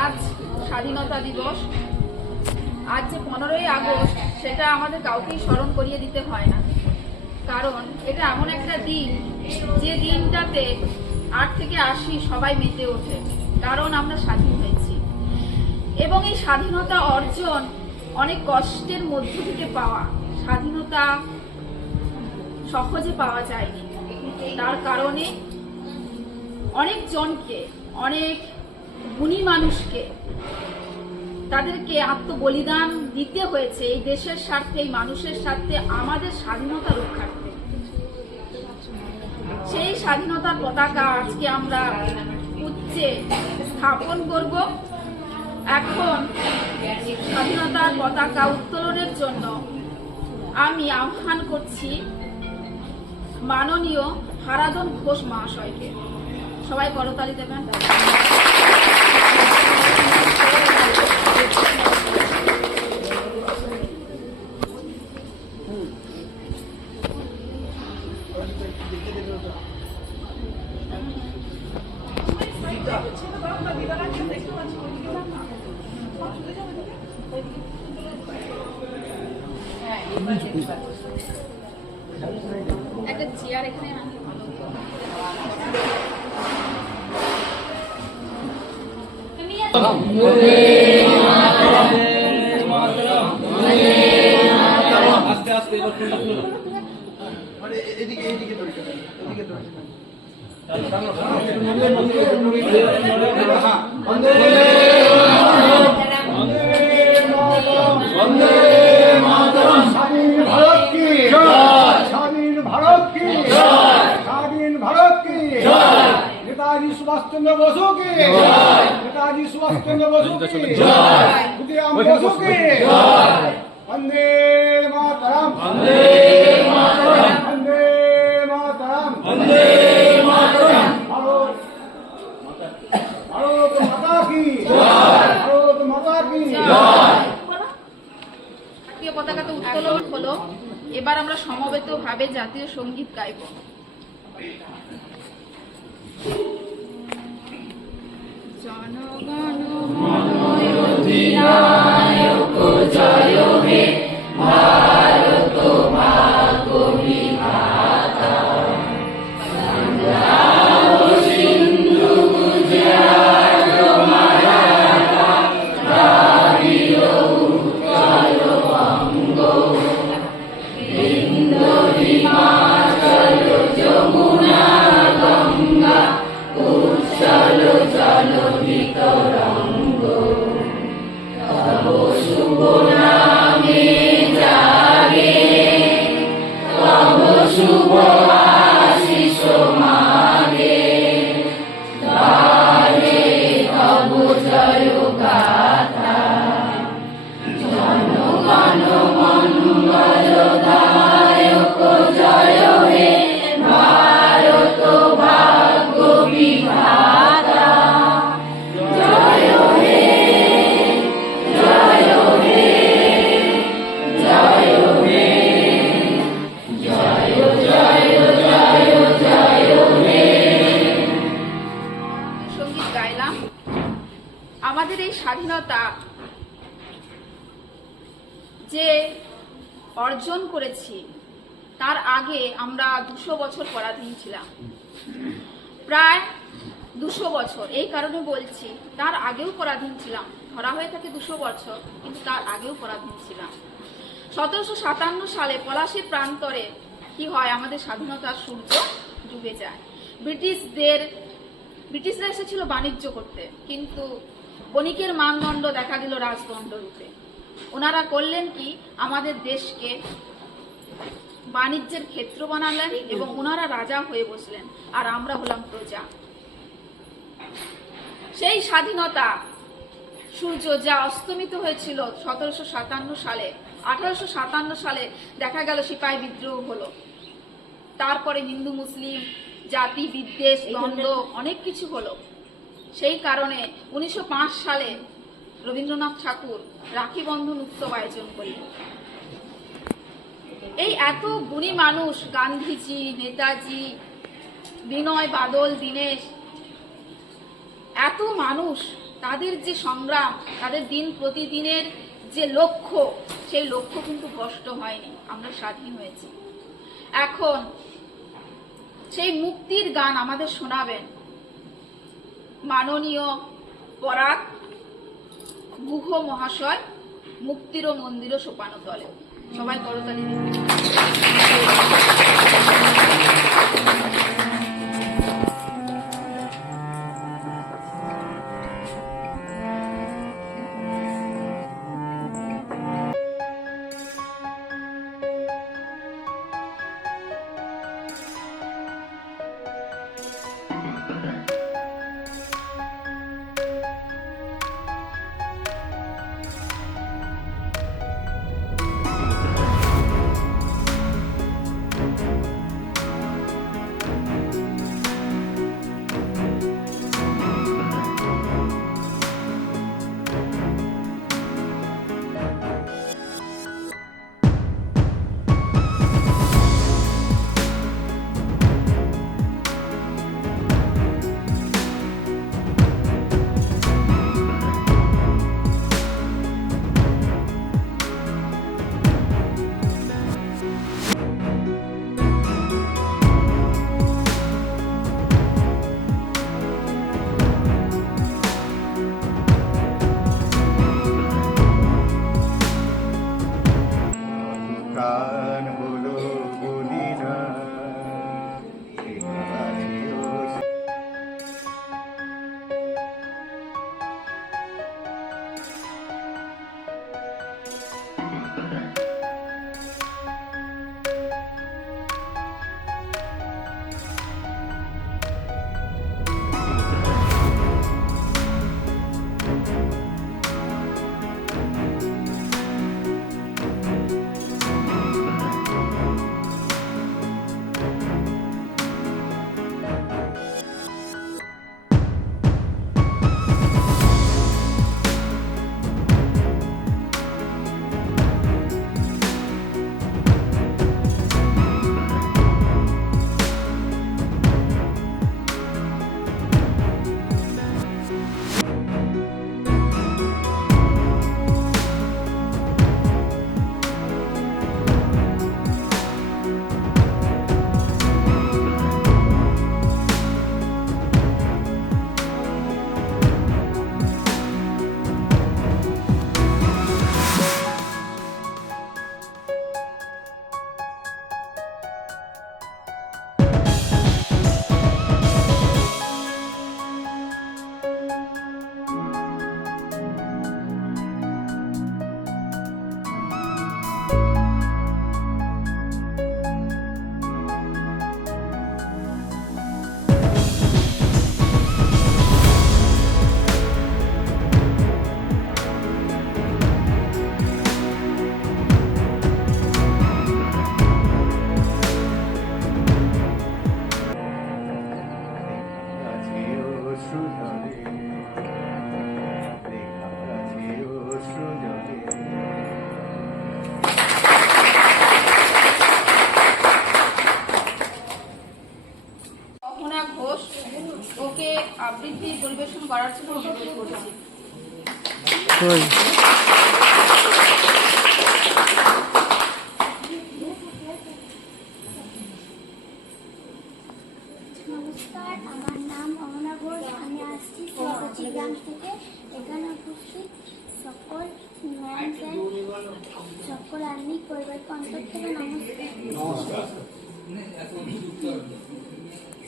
আজ স্বাধীনতা দিবস। আজ যে পনেরোই আগস্ট, সেটা আমাদের কাউকেই স্মরণ করিয়ে দিতে হয় না। কারণ এটা এমন একটা দিন, যে দিনটাতে আট থেকে আশি সবাই মেতে ওঠে, কারণ আমরা স্বাধীন হয়েছি। এবং এই স্বাধীনতা অর্জন অনেক কষ্টের মধ্য থেকে পাওয়া, স্বাধীনতা সহজে পাওয়া যায়নি। তার কারণে অনেক জনকে অনেক গুণী মানুষকে তাদেরকে আত্মবলিদান দিতে হয়েছে, এই দেশের স্বার্থে, এই মানুষের স্বার্থে, আমাদের স্বাধীনতা রক্ষার্থে। সেই স্বাধীনতার পতাকা আজকে আমরা উচ্চে স্থাপন করব। এখন স্বাধীনতার পতাকা উত্তোলনের জন্য আমি আহ্বান করছি মাননীয় হারাদন ঘোষ মহাশয়কে। সবাই করতালি দেবেন। একটা চেয়ার এখানে ভালো এদিকে এদিকে ধরে এদিকে ধরে নেতাজি সুভাষচন্দ্র বসু কি নেতাজি সুভাষচন্দ্র বসু কি ক্ষুদিরাম বসু কি বন্দে মাতরম বন্দে মাতরম বন্দে মাতরম বন্দে মাতরম ভারত ভারত মাতা কি ভারত মাতা কি জাতীয় পতাকা তো উত্তোলন হলো এবার আমরা ভাবে জাতীয় সংগীত গাইব। জনগণ অর্জন করেছি। তার আগে আমরা দুশো বছর পরাধীন ছিলাম। প্রায় দুশো বছর। এই কারণে বলছি, তার আগেও পরাধীন ছিলাম। ধরা হয়ে থাকে দুশো বছর, কিন্তু তার আগেও পরাধীন ছিলাম। সতেরোশো সাতান্ন সালে পলাশীর প্রান্তরে কি হয়? আমাদের স্বাধীনতার সূর্য ডুবে যায়। ব্রিটিশদের, ব্রিটিশরা এসেছিল বাণিজ্য করতে, কিন্তু বণিকের মানদণ্ড দেখা দিল রাজদণ্ড রূপে। ওনারা করলেন কি? আমাদের দেশকে বাণিজ্যের ক্ষেত্র বানালেন এবং ওনারা রাজা হয়ে বসলেন আর আমরা হলাম প্রজা। সেই স্বাধীনতা সূর্য যা অস্তমিত হয়েছিল সতেরোশো সাতান্ন সালে আঠারোশো সাতান্ন সালে দেখা গেল সিপাহী বিদ্রোহ হলো। তারপরে হিন্দু মুসলিম জাতি বিদ্বেষ দ্বন্দ্ব অনেক কিছু হলো। সেই কারণে উনিশশো পাঁচ সালে রবীন্দ্রনাথ ঠাকুর রাখি বন্ধন উৎসব আয়োজন করলেন এই এত গুণী মানুষ, গান্ধীজি, নেতাজি, বিনয় বাদল, দীনেশ, এত মানুষ, তাদের যে সংগ্রাম, তাদের দিন প্রতিদিনের যে লক্ষ্য, সেই লক্ষ্য কিন্তু ভ্রষ্ট হয়নি, আমরা স্বাধীন হয়েছি। এখন সেই মুক্তির গান আমাদের শোনাবেন। মাননীয় পরাগ গুহ মহাশয় মুক্তির মন্দির সোপানো তলে সবাই করতালি। দিন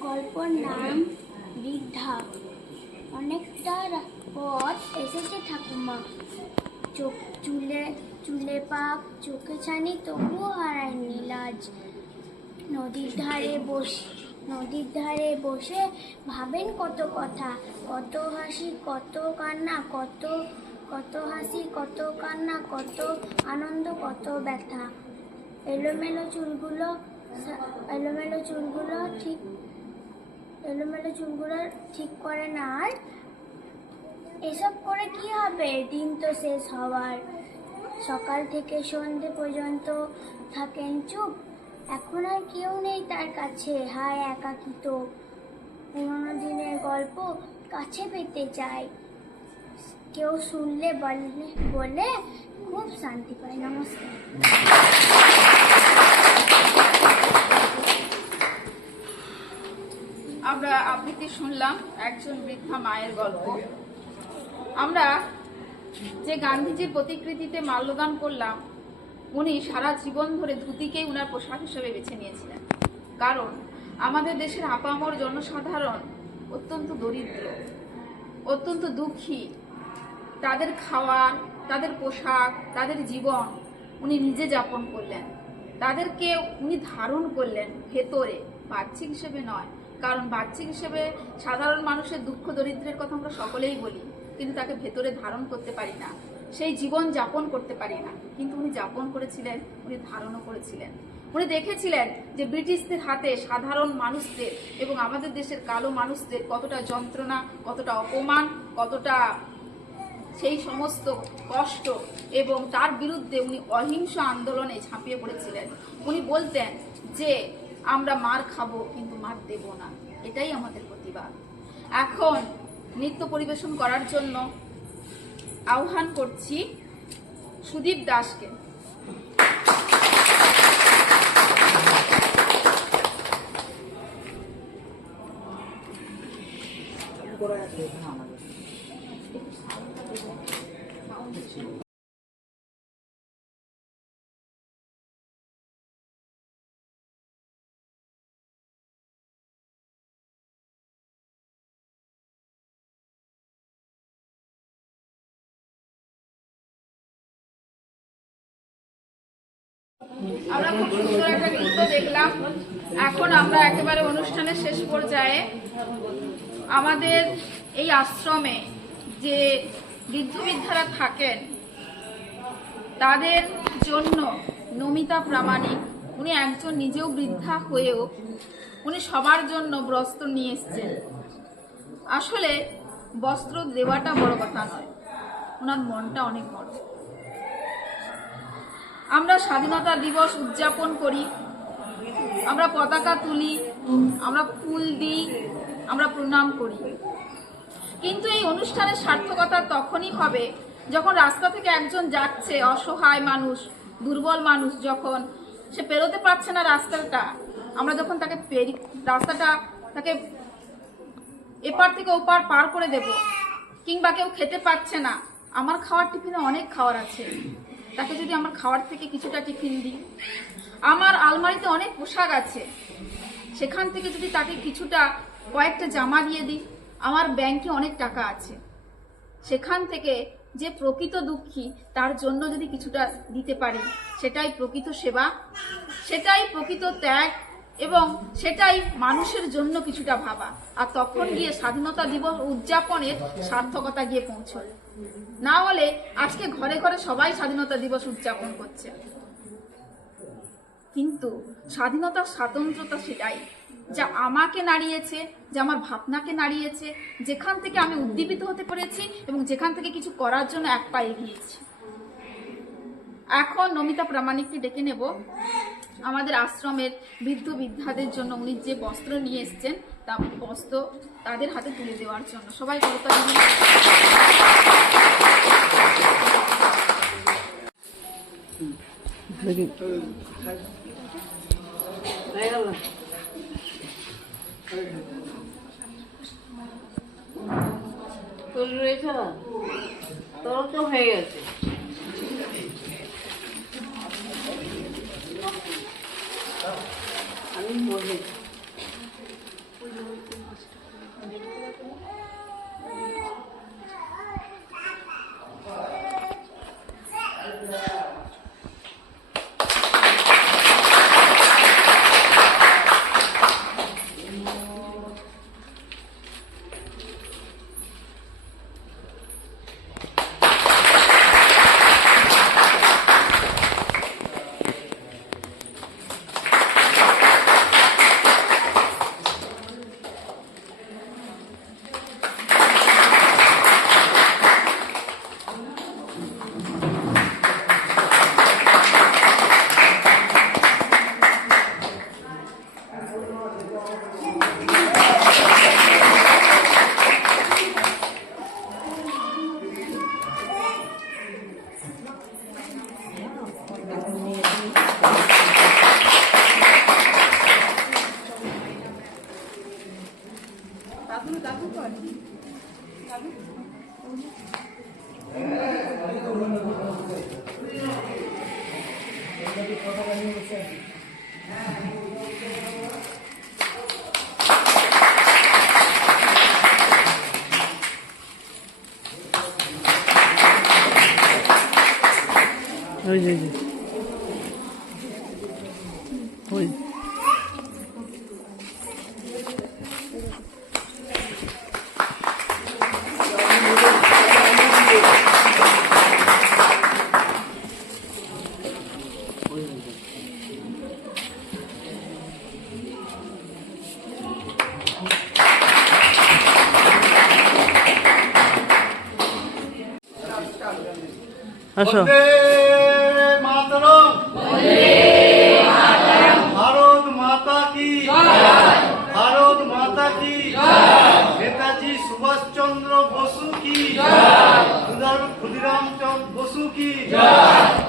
গল্পর নাম বৃদ্ধা। অনেকটা পথ এসেছে ঠাকুমা। চোখ চুলে চুলে পাক চোখে ছানি তবুও হারায়নি লাজ। নদীর ধারে বসে, নদীর ধারে বসে ভাবেন কত কথা। কত হাসি, কত কান্না, কত কত হাসি, কত কান্না, কত আনন্দ, কত ব্যথা। এলোমেলো চুলগুলো এলোমেলো চুলগুলো ঠিক, এলোমেলো চুলগুলো ঠিক করে না। আর এসব করে কি হবে? দিন তো শেষ হওয়ার। সকাল থেকে সন্ধে পর্যন্ত থাকেন চুপ। এখন আর কেউ নেই তার কাছে। হায় একাকিত। পুরোনো দিনের গল্প কাছে পেতে চাই। কেউ শুনলে বলে বলে খুব শান্তি পায়। নমস্কার। আমরা আবৃত্তি শুনলাম একজন বৃদ্ধা মায়ের গল্প। আমরা যে গান্ধীজির প্রতিকৃতিতে মাল্যদান করলাম, উনি সারা জীবন ধরে ধুতিকেই উনার পোশাক হিসেবে বেছে নিয়েছিলেন। কারণ আমাদের দেশের আপামর জনসাধারণ অত্যন্ত দরিদ্র, অত্যন্ত দুঃখী। তাদের খাওয়ার, তাদের পোশাক, তাদের জীবন উনি নিজে যাপন করলেন। তাদেরকে উনি ধারণ করলেন ভেতরে, বাহ্যিক হিসেবে নয় কারণ বাহ্যিক হিসেবে সাধারণ মানুষের দুঃখ দরিদ্রের কথা আমরা সকলেই বলি, কিন্তু তাকে ভেতরে ধারণ করতে পারি না। সেই জীবন যাপন করতে পারি না। কিন্তু উনি যাপন করেছিলেন, উনি ধারণও করেছিলেন। উনি দেখেছিলেন যে ব্রিটিশদের হাতে সাধারণ মানুষদের এবং আমাদের দেশের কালো মানুষদের কতটা যন্ত্রণা, কতটা অপমান, কতটা সেই সমস্ত কষ্ট এবং তার বিরুদ্ধে উনি অহিংস আন্দোলনে ঝাঁপিয়ে পড়েছিলেন। উনি বলতেন যে আমরা মার খাব, কিন্তু মার দেব না। এটাই আমাদের প্রতিবাদ। এখন নৃত্য পরিবেশন করার জন্য আহ্বান করছি সুদীপ দাসকে। আমরা খুব সুন্দর একটা নৃত্য দেখলাম। এখন আমরা একেবারে অনুষ্ঠানের শেষ পর্যায়ে আমাদের এই আশ্রমে যে বৃদ্ধ বৃদ্ধারা থাকেন, তাদের জন্য নমিতা প্রামাণিক, উনি একজন নিজেও বৃদ্ধা হয়েও উনি সবার জন্য বস্ত্র নিয়ে এসছেন। আসলে বস্ত্র দেওয়াটা বড় কথা নয়, ওনার মনটা অনেক বড়। আমরা স্বাধীনতা দিবস উদযাপন করি। আমরা পতাকা তুলি, আমরা ফুল দিই, আমরা প্রণাম করি। কিন্তু এই অনুষ্ঠানের সার্থকতা তখনই হবে যখন রাস্তা থেকে একজন যাচ্ছে, অসহায় মানুষ, দুর্বল মানুষ যখন, সে পেরোতে পারছে না রাস্তাটা। আমরা যখন তাকে পেরি, রাস্তাটা তাকে এপার থেকে ওপার পার করে দেব, কিংবা কেউ খেতে পাচ্ছে না। আমার খাওয়ার টিফিনে অনেক খাওয়ার আছে। তাকে যদি আমার খাওয়ার থেকে কিছুটা টিফিন দিই। আমার আলমারিতে অনেক পোশাক আছে। সেখান থেকে যদি তাকে কিছুটা, কয়েকটা জামা দিয়ে দিই, আমার ব্যাংকে অনেক টাকা আছে। সেখান থেকে যে প্রকৃত দুঃখী, তার জন্য যদি কিছুটা দিতে পারি, সেটাই প্রকৃত সেবা, সেটাই প্রকৃত ত্যাগ এবং সেটাই মানুষের জন্য কিছুটা ভাবা। আর তখন গিয়ে স্বাধীনতা দিবস উদযাপনের সার্থকতা গিয়ে পৌঁছয় না হলে আজকে ঘরে ঘরে সবাই স্বাধীনতা দিবস উদযাপন করছে। কিন্তু স্বাধীনতার স্বাতন্ত্রতা সেটাই। যা আমাকে নাড়িয়েছে, যা আমার ভাবনাকে নাড়িয়েছে, যেখান থেকে আমি উদ্দীপিত হতে পেরেছি এবং যেখান থেকে কিছু করার জন্য এক পা এগিয়েছি। এখন নমিতা প্রামাণিককে ডেকে নেব। আমাদের আশ্রমের বৃদ্ধ বৃদ্ধাদের জন্য উনি যে বস্ত্র নিয়ে এসছেন, তা বস্ত্র তাদের হাতে তুলে দেওয়ার জন্য। সবাই করতা দিন ফুল রয়েছে তোর তো হয়ে গেছে। Oi, Lili. Oi. চন্দ্র বসু কি